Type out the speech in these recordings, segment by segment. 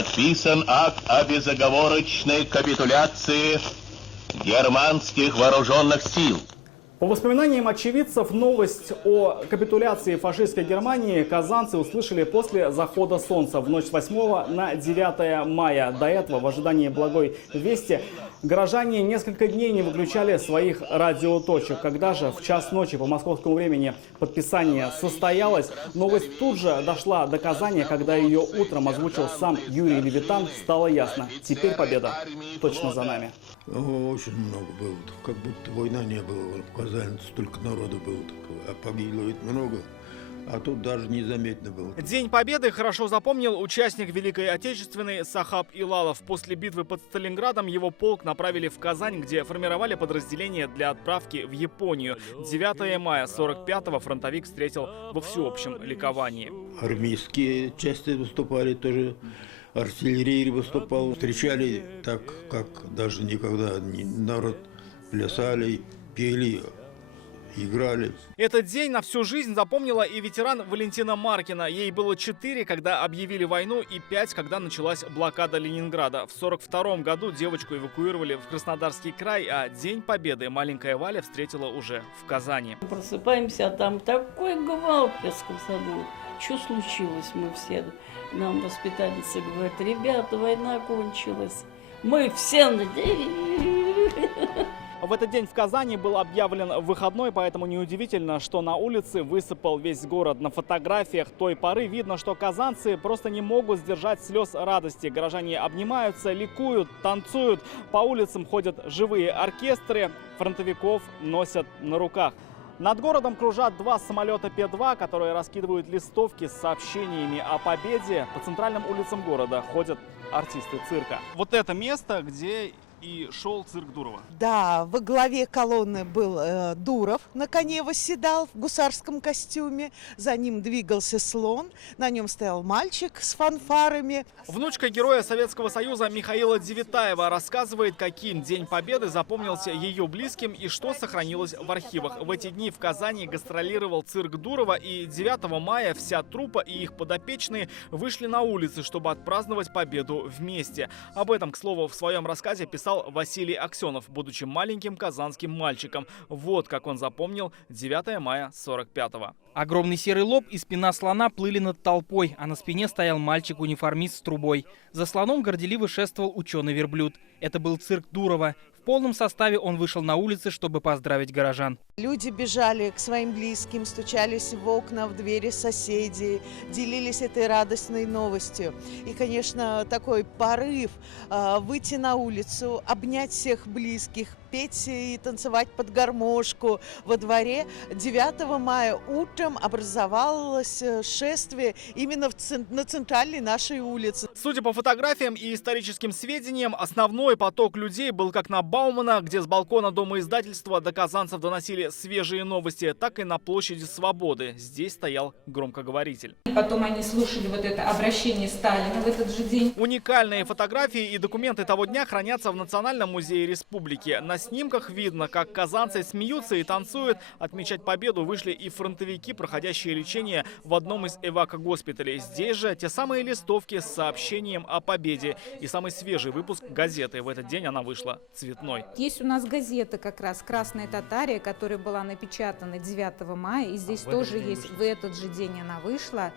подписан акт о безоговорочной капитуляции германских вооруженных сил. По воспоминаниям очевидцев, новость о капитуляции фашистской Германии казанцы услышали после захода солнца в ночь с 8 на 9 мая. До этого, в ожидании благой вести, горожане несколько дней не выключали своих радиоточек. Когда же в час ночи по московскому времени подписание состоялось, новость тут же дошла до Казани. Когда ее утром озвучил сам Юрий Левитан, стало ясно: теперь победа точно за нами. Очень много было, как будто война не было. В Казани столько народу было, а погибло ведь много, а тут даже незаметно было. День Победы хорошо запомнил участник Великой Отечественной Сахаб Илалов. После битвы под Сталинградом его полк направили в Казань, где формировали подразделение для отправки в Японию. 9 мая 45-го фронтовик встретил во всеобщем ликовании. Армейские части выступали тоже. Артиллерия выступала, встречали так, как даже никогда. Народ плясали, пели, играли. Этот день на всю жизнь запомнила и ветеран Валентина Маркина. Ей было 4, когда объявили войну, и 5, когда началась блокада Ленинграда. В 42 году девочку эвакуировали в Краснодарский край, а День Победы маленькая Валя встретила уже в Казани. Просыпаемся, а там такой гвалт в детском саду. Что случилось, мы все... Нам воспитательница говорит: ребята, война кончилась. Мы все надеялись. В этот день в Казани был объявлен выходной, поэтому неудивительно, что на улице высыпал весь город. На фотографиях той поры видно, что казанцы просто не могут сдержать слез радости. Горожане обнимаются, ликуют, танцуют. По улицам ходят живые оркестры, фронтовиков носят на руках. Над городом кружат 2 самолета П-2, которые раскидывают листовки с сообщениями о победе. По центральным улицам города ходят артисты цирка. Вот это место, где и шел цирк Дурова. Да, во главе колонны был Дуров, на коне восседал в гусарском костюме. За ним двигался слон, на нем стоял мальчик с фанфарами. Внучка героя Советского Союза Михаила Девятаева рассказывает, каким День Победы запомнился ее близким и что сохранилось в архивах. В эти дни в Казани гастролировал цирк Дурова, и 9 мая вся труппа и их подопечные вышли на улицы, чтобы отпраздновать победу вместе. Об этом, к слову, в своем рассказе писал Василий Аксенов, будучи маленьким казанским мальчиком. Вот как он запомнил 9 мая 45-го. Огромный серый лоб и спина слона плыли над толпой, а на спине стоял мальчик-униформист с трубой. За слоном горделиво шествовал ученый-верблюд. Это был цирк Дурова. В полном составе он вышел на улицы, чтобы поздравить горожан. Люди бежали к своим близким, стучались в окна, в двери соседей, делились этой радостной новостью. И, конечно, такой порыв выйти на улицу, обнять всех близких, петь и танцевать под гармошку во дворе. 9 мая утром образовалось шествие именно на центральной нашей улице. Судя по фотографиям и историческим сведениям, основной поток людей был как на Баумана, где с балкона Дома издательства до казанцев доносили свежие новости, так и на площади Свободы. Здесь стоял громкоговоритель. Потом они слушали вот это обращение Сталина в этот же день. Уникальные фотографии и документы того дня хранятся в Национальном музее республики. На снимках видно, как казанцы смеются и танцуют. Отмечать победу вышли и фронтовики, проходящие лечение в одном из эвакогоспиталей. Здесь же те самые листовки с сообщением о победе. И самый свежий выпуск газеты. В этот день она вышла цветной. Есть у нас газета как раз «Красная Татария», которая была напечатана 9 мая. И здесь тоже есть, в этот же день она вышла.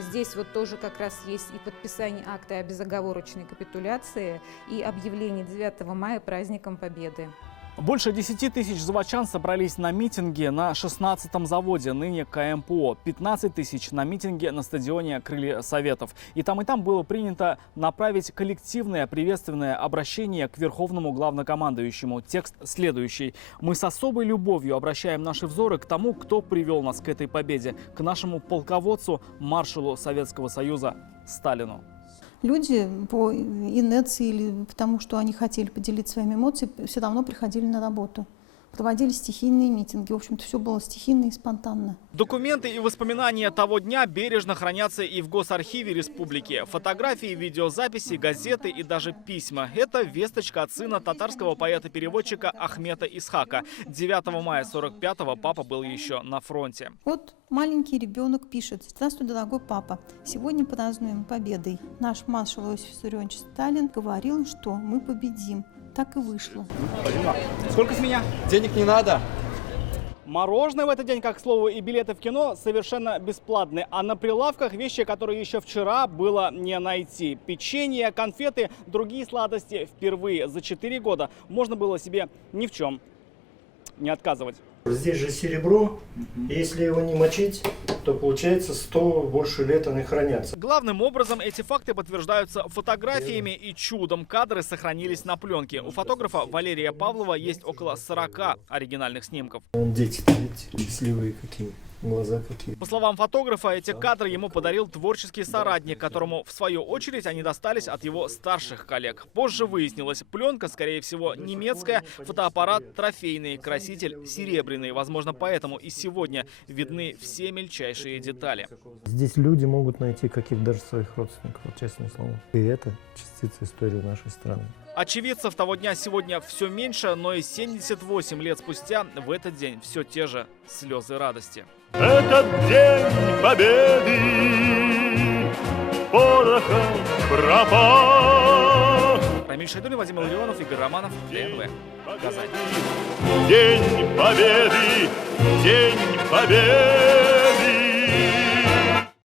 Здесь вот тоже как раз есть и подписание акта о безоговорочной капитуляции, и объявление 9 мая праздником Победы. Больше 10 тысяч заводчан собрались на митинге на 16-м заводе, ныне КМПО. 15 тысяч на митинге на стадионе «Крылья Советов». И там было принято направить коллективное приветственное обращение к Верховному главнокомандующему. Текст следующий. «Мы с особой любовью обращаем наши взоры к тому, кто привел нас к этой победе, к нашему полководцу, маршалу Советского Союза Сталину». Люди по инерции или потому, что они хотели поделиться своими эмоциями, все равно приходили на работу. Проводили стихийные митинги. В общем-то, все было стихийно и спонтанно. Документы и воспоминания того дня бережно хранятся и в Госархиве республики. Фотографии, видеозаписи, газеты и даже письма. Это весточка от сына татарского поэта-переводчика Ахмета Исхака. 9 мая 45-го папа был еще на фронте. Вот маленький ребенок пишет: «Здравствуй, дорогой папа. Сегодня празднуем победой. Наш маршал Иосиф Виссарионович Сталин говорил, что мы победим. Так и вышло». Сколько с меня? Денег не надо. Мороженое в этот день, как к слову, и билеты в кино совершенно бесплатные. А на прилавках вещи, которые еще вчера было не найти. Печенье, конфеты, другие сладости. Впервые за 4 года можно было себе ни в чем не отказывать. Здесь же серебро, если его не мочить, то получается 100 больше лет они хранятся. Главным образом эти факты подтверждаются фотографиями и чудом. Кадры сохранились на пленке. У фотографа Валерия Павлова есть около 40 оригинальных снимков. Дети-то, видите, счастливые какие. Глаза какие. По словам фотографа, эти кадры ему подарил творческий соратник, которому, в свою очередь, они достались от его старших коллег. Позже выяснилось, пленка, скорее всего, немецкая, фотоаппарат трофейный, краситель серебряный. Возможно, поэтому и сегодня видны все мельчайшие детали. Здесь люди могут найти каких даже своих родственников, вот честное слово. И это частица истории нашей страны. Очевидцев того дня сегодня все меньше, но и 78 лет спустя в этот день все те же слезы радости. Этот день победы порохом пропах. Рамиль Шайдуллин, Владимир Ларионов, Игорь Романов, ТНВ. Казань. День победы, день победы.